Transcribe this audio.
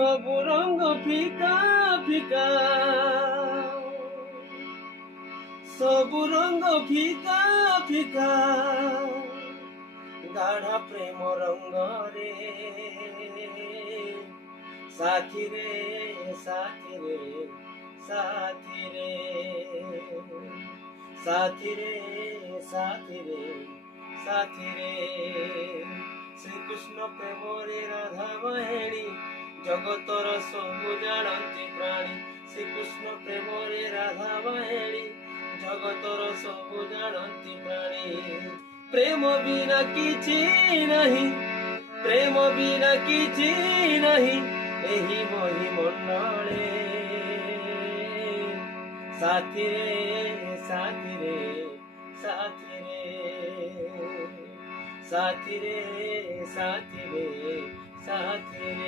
সবু রঙ ফিকা ফিকা, সবু রঙ ফিকা ফিকা, গাঢ় প্রেম রঙ্গরে সাথী রে সাথী রে সাথী রে সাথী রে সাথী রে সাথী রে। শ্রীকৃষ্ণ প্রেমরে রাধা বাহিনী, জগতর সবু জানନ୍ତି প্রাণী। শ্রীকৃষ্ণ প্রেমরে রাধা বাহিনী, জগতর সবু জানନ୍ତି প্রাণী। প্রেম বিনা କିଛି ନାହିଁ, প্রেম বিনা କିଛି ନାହିଁ ଏହି ମହି ମଣ୍ଡଳେ। ସାଥୀ ରେ ସାଥୀ ରେ ସାଥୀ ରେ ସାଥୀ ରେ ସାଥୀ ରେ ସାଥୀ ରେ।